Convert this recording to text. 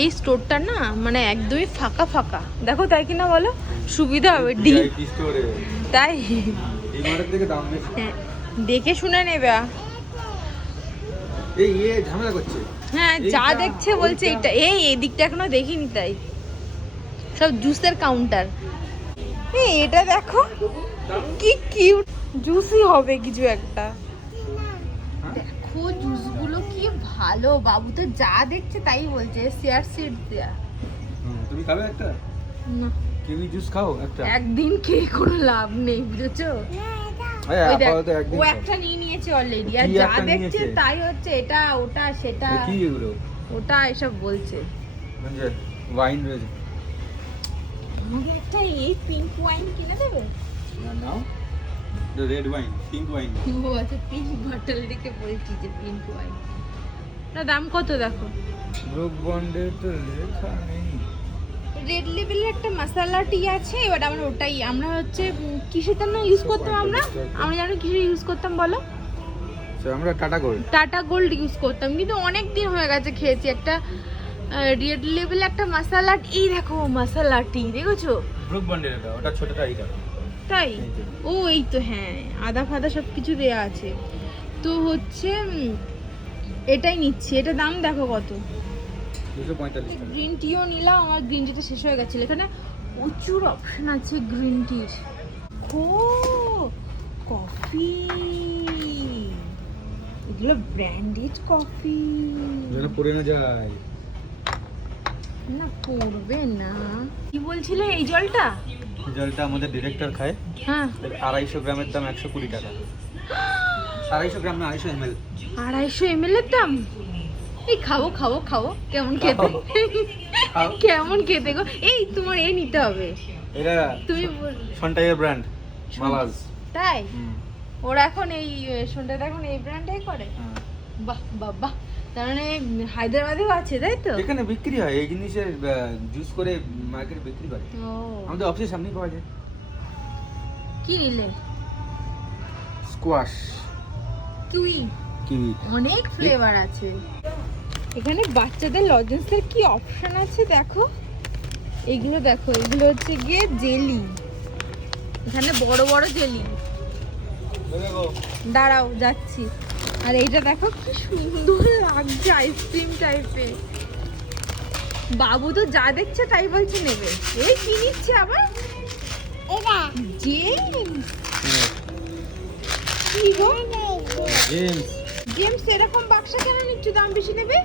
এই স্টোরটা না মানে একদমই ফাঁকা ফাঁকা, দেখো তাই কিনা বলো, সুবিধা হবে তাই হ্যাঁ, দেখে শুনে নেবে। ঝামেলা করছে। হ্যাঁ যা দেখছে বলছে এটা, এই দিকটা এখনো দেখিনি, তাই সব জুসের কাউন্টার। এটা দেখো কি কিউট, জুসই হবে কিছু একটা। দেখো জুসগুলো কি ভালো, বাবু তো যা দেখছে তাই বলছে শেয়ার সিট দেয়া। তুমি খাবে একটা? না কিউই জুস খাও একটা। একদিন খেয়ে কোনো লাভ নেই, বুঝেছো? ও একটা নিয়ে নিয়েছে অলরেডি, আর যা দেখছে তাই হচ্ছে এটা ওটা সেটা কি এগুলো, ওটা এসব বলছে। মানে ওয়াইন রয়েছে। আমাকে একটা এই পিঙ্ক ওয়াইন কিনে দেবে? না নাও, রেড ওয়াইন, পিঙ্ক ওয়াইন। ও আচ্ছা, পিঙ্ক বটল দেখে বলছি যে পিঙ্ক ওয়াইন। না দাম কত দেখো? ব্রুক বন্ডের তো লেখা নেই। রেড লেবেলের একটা মশলা টি আছে, এবার আমরা ওটাই, আমরা হচ্ছে কিসের না ইউজ করতাম, আমরা জানো কিসের ইউজ করতাম বলো? আমরা tata gold, tata gold use করতাম, কিন্তু অনেক দিন হয়ে গেছে খেয়েছি। একটা রেড লেবেল একটা মশলা, এই দেখো মশলা টি দেখেছো? ব্রুক বন্ডের এটা, ওটা ছোটটা এইটা। তাই? ও এই তো হ্যাঁ, আদা ফাদা সব কিছু দেয়া আছে। তো হচ্ছে এটাই নিচ্ছি, এটা দাম দেখো কত, 245 টাকা। গ্রিন টিও নিলাম, আমার গ্রিন টিটা শেষ হয়ে গেছিল। এখানে প্রচুর অপশন আছে গ্রিন টির। কফি, এগুলো ব্র্যান্ডেড কফি, যেন পড়ে না যায়। না পড়বে না। কি বলছিলে এই জলটা? এই জলটা আমাদের ডিরেক্টর খায়। হ্যাঁ 250 গ্রামের দাম 120 টাকা। 250 গ্রাম না, 250 ml। 250 ml এর দাম? এই খাবো খাবো খাবো, কেমন খেতে, খাও। কেমন খেতে গো। এই তোমার এ নিতে হবে, এটা তুমি সন্টাইয়ের ব্র্যান্ড মালাজ। তাই? ওরা এখন এই সন্ধ্যাটা এখন এই ব্র্যান্ডটাই করে? বাহ বাহ বাহ, তার মানে হায়দ্রাবাদেও আছে তাই তো? এখানে বিক্রি হয় এই জিনিসের, জুস করে মার্কেটে বিক্রি করে। ও আমাদের অফিসের সামনেই পাওয়া যায়। কি নিলে? Squash, kiwi, kiwi. অনেক ফ্লেভার আছে এখানে। বাচ্চাদের লজেন্সের কি অপশন আছে দেখো, এইগুলো দেখো, এগুলো হচ্ছে গিয়ে জেলি, এখানে বড় বড় জেলি। দাঁড়াও যাচ্ছি। আর এইটা দেখো কি সুন্দর লাগছে, আইসক্রিম টাইপের। বাবু তো যা দেখছে তাই বলছে নেবে। এই কি নিচ্ছে আবার? জেমস, কি গো জেমস, জেমস এরকম বাক্সা কেন নিচ্ছ, দাম বেশি নেবে?